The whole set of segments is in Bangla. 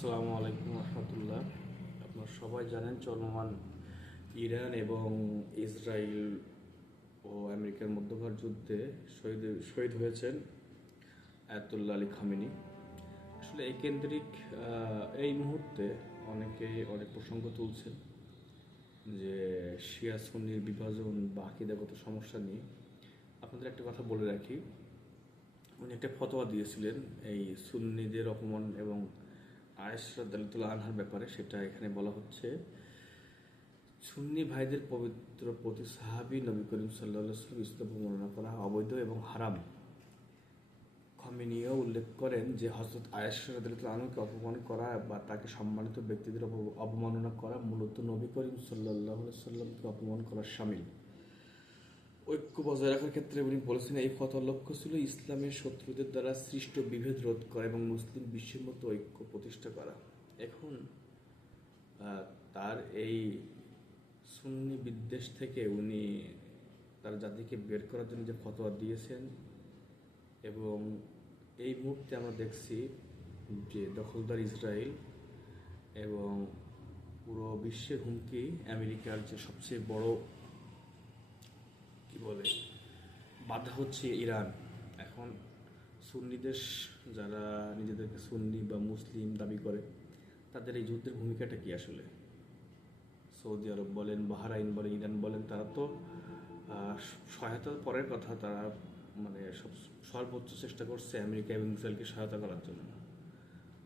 আসসালামু আলাইকুম রহমতুল্লাহ। আপনারা সবাই জানেন চলমান ইরান এবং ইসরায়েল ও আমেরিকার মধ্যকার যুদ্ধে শহীদ হয়েছেন আয়াতুল্লাহ আলী খামেনি। আসলে এই কেন্দ্রিক এই মুহূর্তে অনেকেই অনেক প্রসঙ্গ তুলছেন যে শিয়া সুন্নির বিভাজন বা আকিদাগত সমস্যা নিয়ে। আপনাদের একটা কথা বলে রাখি, উনি একটা ফতোয়া দিয়েছিলেন এই সুন্নিদের অপমান এবং আয়েশা রাদিয়াল্লাহু আনহার ব্যাপারে। সেটা এখানে বলা হচ্ছে, সুন্নি ভাইদের পবিত্র প্রতি সাহাবী নবী করিম সাল্লাল্লাহু আলাইহি ওয়াসাল্লাম ইসলাম বর্ণনা করা অবৈধ এবং হারাম। খামেনিও উল্লেখ করেন যে হযরত আয়েশা রাদিয়াল্লাহু আনহাকে অপমান করা বা তাকে সম্মানিত ব্যক্তিদের অবমাননা করা মূলত নবী করিম সাল্লাল্লাহু আলাইহি ওয়াসাল্লামকে অপমান করার শামিল। ঐক্য বজায় রাখার ক্ষেত্রে উনি বলেছেন, এই ফতোয়ার লক্ষ্য ছিল ইসলামের শত্রুদের দ্বারা সৃষ্ট বিভেদ রোধ করা এবং মুসলিম বিশ্বের মতো ঐক্য প্রতিষ্ঠা করা। এখন তার এই সুন্নি বিদ্বেষ থেকে উনি তার জাতিকে বের করার জন্য যে ফতোয়া দিয়েছেন, এবং এই মুহূর্তে আমরা দেখছি যে দখলদার ইসরায়েল এবং পুরো বিশ্বের হুমকি আমেরিকার যে সবচেয়ে বড় বাধা হচ্ছে ইরান। এখন সুন্নি দেশ যারা নিজেদেরকে সুন্নি বা মুসলিম দাবি করে, তাদের এই যুদ্ধের ভূমিকাটা কি আসলে? সৌদি আরব বলেন, বাহরাইন বলেন, ইরান বলেন, তারা তো সহায়তার পরের কথা, তারা সর্বোচ্চ চেষ্টা করছে আমেরিকা এবং ইসরায়েলকে সহায়তা করার জন্য।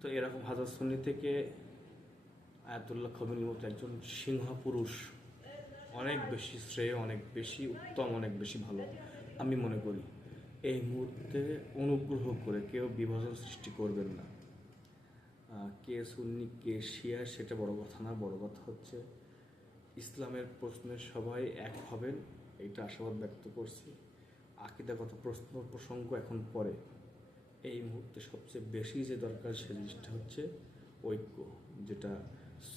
তো এরকম হাজার সুন্নি থেকে আয়াতুল্লাহ খামেনির মতো একজন সিংহ পুরুষ অনেক বেশি শ্রেয়, অনেক বেশি উত্তম, অনেক বেশি ভালো আমি মনে করি। এই মুহূর্তে অনুগ্রহ করে কেউ বিভাজন সৃষ্টি করবেন না। কে সুন্নি কে শিয়া সেটা বড় কথা না, বড় কথা হচ্ছে ইসলামের প্রশ্নে সবাই এক হবেন, এইটা আশাবাদ ব্যক্ত করছি। আকীদাগত প্রসঙ্গ এখন পরে, এই মুহূর্তে সবচেয়ে বেশি যে দরকার সে জিনিসটা হচ্ছে ঐক্য, যেটা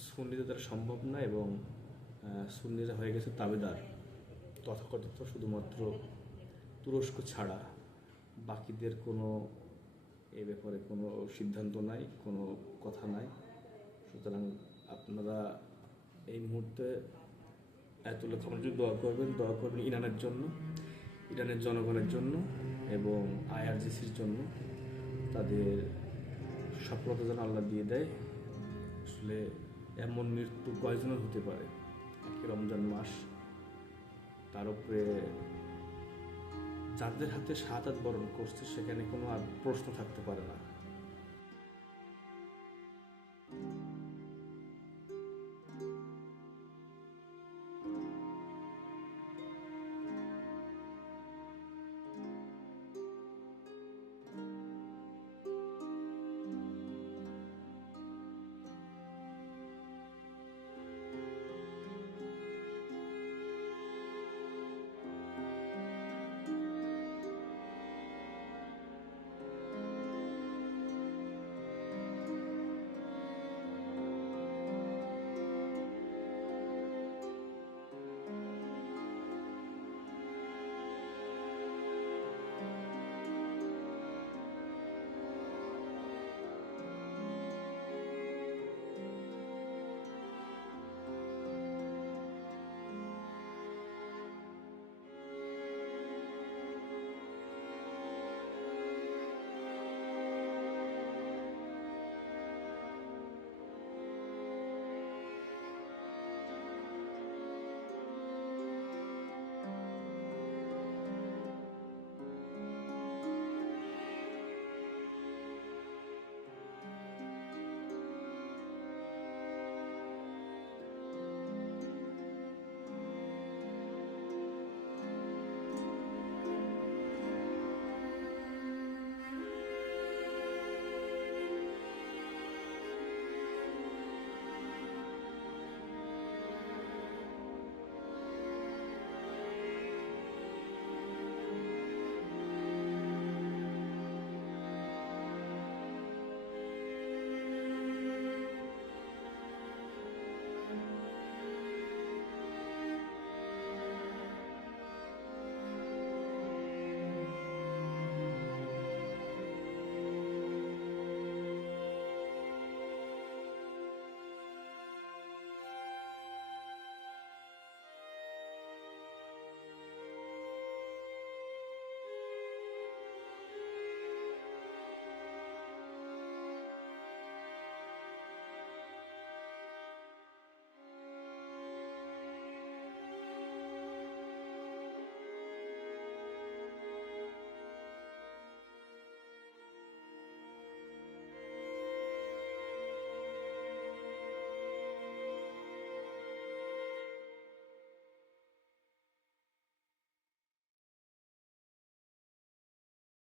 সুন্নিদের দ্বারা সম্ভব না। এবং সুন্নিরা হয়ে গেছে তাবেদার তথাকথিত, শুধুমাত্র তুরস্ক ছাড়া বাকিদের কোনো এ ব্যাপারে কোনো সিদ্ধান্ত নাই, কোনো কথা নাই। সুতরাং আপনারা এই মুহূর্তে আয়াতুল্লাহ খামেনির দোয়া করবেন ইরানের জন্য, ইরানের জনগণের জন্য এবং আইআরজিসির জন্য। তাদের সফলতা যেন আল্লাহ দিয়ে দেয়। আসলে এমন মৃত্যু কয়জনের হতে পারে? একে রমজান মাস, তার উপরে যাদের হাতে শাহাদাত বরণ করছে সেখানে কোনো আর প্রশ্ন থাকতে পারে না।